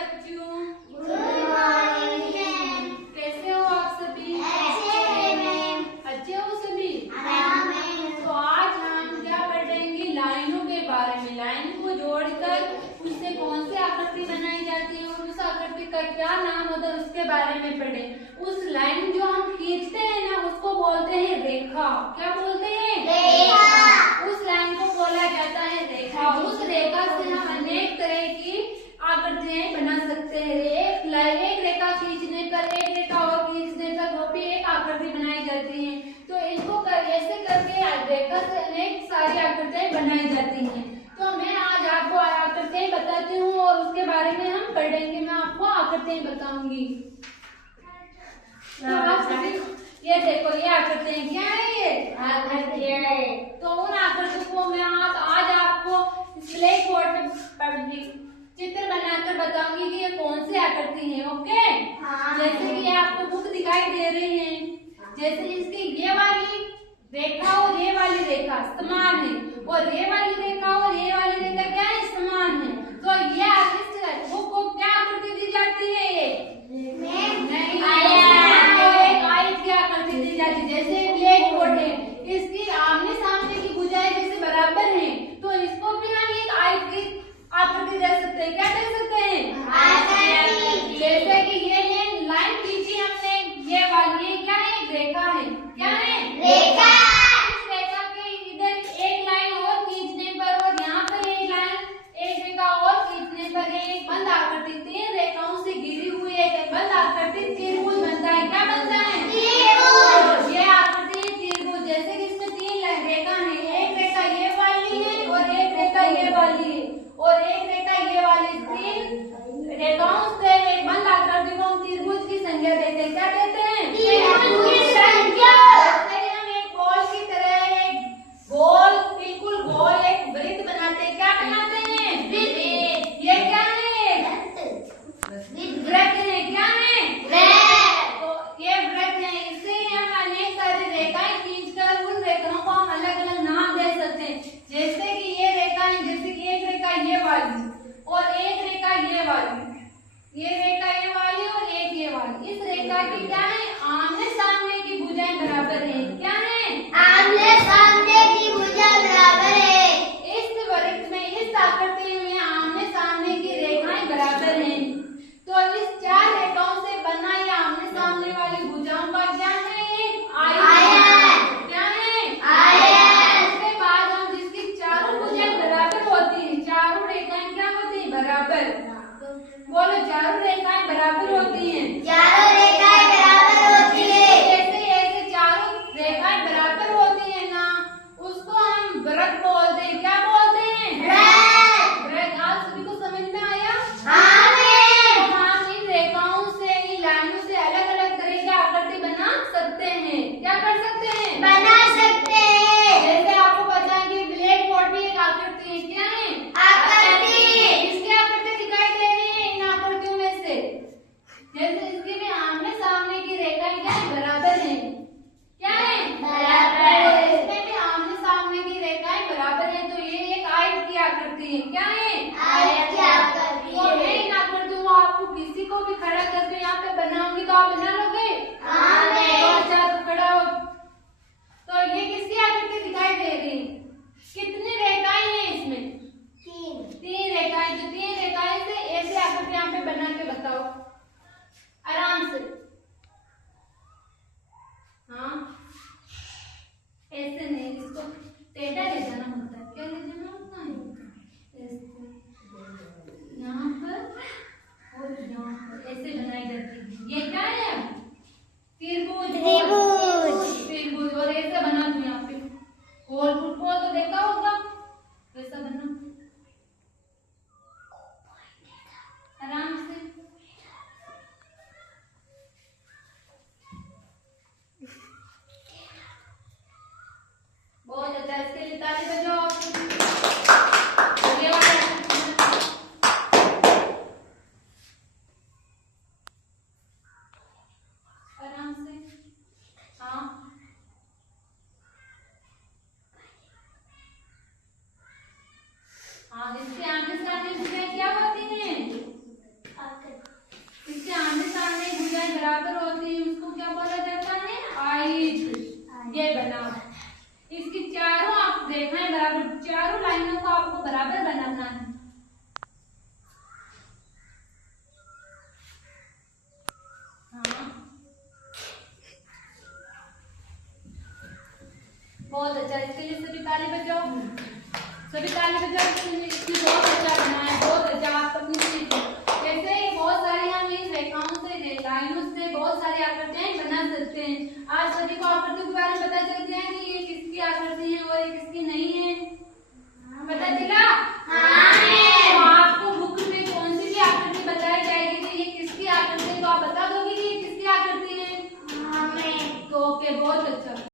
बच्चों। Good morning ma'am. कैसे हो आप सभी? अच्छे हैं मैम। अच्छे हो सभी? हाँ मैम। तो आज हम क्या पढ़ेंगे? लाइनों के बारे में। लाइन को जोड़कर उससे कौन सी आकृति बनाई जाती है और उस आकृति का क्या नाम होता है उसके बारे में पढ़े। उस लाइन जो हम खींचते हैं ना उसको बोलते हैं रेखा। क्या बोलते हैं? रेखा। उस लाइन को बोला जाता है रेखा। उस रेखा से हम अनेक तरह की आकृतियां बना सकते हैं। एक रेखा खींचने पर एक रेखा और खींचने पर वो भी एक आकृति बनाई जाती है। तो इसको ऐसे करके रेखा से अनेक सारी आकृतियां बनाई जाती हैं। तो मैं आज आपको आकृतियां बताती हूँ और उसके बारे में हम पढ़ेंगे। मैं आपको आकृतियां बताऊंगी। तो आप सभी ये देखो, ये आकृतियां क्या है? ये आकृतियां है। तो उन आकृतियों को मैं आज आपको ब्लैक बोर्ड पर चित्र बनाकर बताऊंगी कि ये कौन सी आकृति है। ओके? हाँ। जैसे कि आपको बुक दिखाई दे रही है, जैसे इसकी ये वाली रेखा और ये वाली रेखा समान है और ये वाली रेखा और ये वाली रेखा क्या है? समान है। तो ये बुक को क्या आकृति दी जाती है? ये नहीं, आयत की आकृति दी जाती है। जैसे ब्लैक बोर्ड है, इसकी आमने सामने की भुजाएं जैसे बराबर हैं, तो इसको भी हम एक आयत की आकृति दे सकते हैं। क्या दे सकते हैं? आकृति। जैसे कि ये लाइन खींची हमने, ये वाली ये क्या है? एक रेखा है। क्या है? रेखा। इस रेखा के इधर एक लाइन और खींचने पर और यहाँ पर एक रेखा और खींचने पर एक बंद आकृति, तीन रेखाओं से घिरी हुई एक बंद आकृति त्रिभुज बनता है। क्या बनता है? त्रिभुज। ये आकृति त्रिभुज। जैसे कि इसमें तीन रेखा है, एक रेखा ये वाली है और एक रेखा ये वाली है और एक रेखा ये वाली। तीन रेखाओं से एक बंद आकृति को हम त्रिभुज की संज्ञा देते हैं। क्या देते हैं? त्रिभुज की संज्ञा। जैसे हम एक बॉल की तरह एक गोल, बिल्कुल गोल एक वृत्त बनाते हैं। क्या बनाते हैं? वृत्त। ये क्या है? वृत्त है। क्या है? तो ये वृत्त है। इससे हम अनेक सारी रेखाएं खींचकर उन रेखाओं को हम अलग अलग नाम दे सकते हैं। जैसे कि ये रेखा है, जैसे कि एक रेखा ये वाली और एक रेखा ये वाली, ये रेखा ये वाली और एक ये वाली। इस रेखा की क्या है? आमने सामने की भुजाएं बराबर है। क्या है? आमने सामने की भुजा बराबर है। इस वृत्त में, इस आकृति में आमने सामने की रेखाएं बराबर हैं। तो इस चार रेखाओं से बना ये आमने सामने वाली भुजाओं का क्या है? एक आयत। क्या है? आयत। उसके बाद हम जिसकी चारों भुजाएं बराबर होती हैं, चारों रेखाएं क्या होती हैं? बराबर। बोलो, चारों रेखाएं ताली बजाते हैं इसने बहुत अच्छा बनाया, बहुत अच्छा। आप अपनी सीख कैसे ही बहुत सारी हम इन रेखाओं से लाइनों से बहुत सारी आकृतियां बना सकते हैं। आज सभी को आकृतियों के बारे में पता चल गया है कि ये किसकी आकृति है और ये किसकी नहीं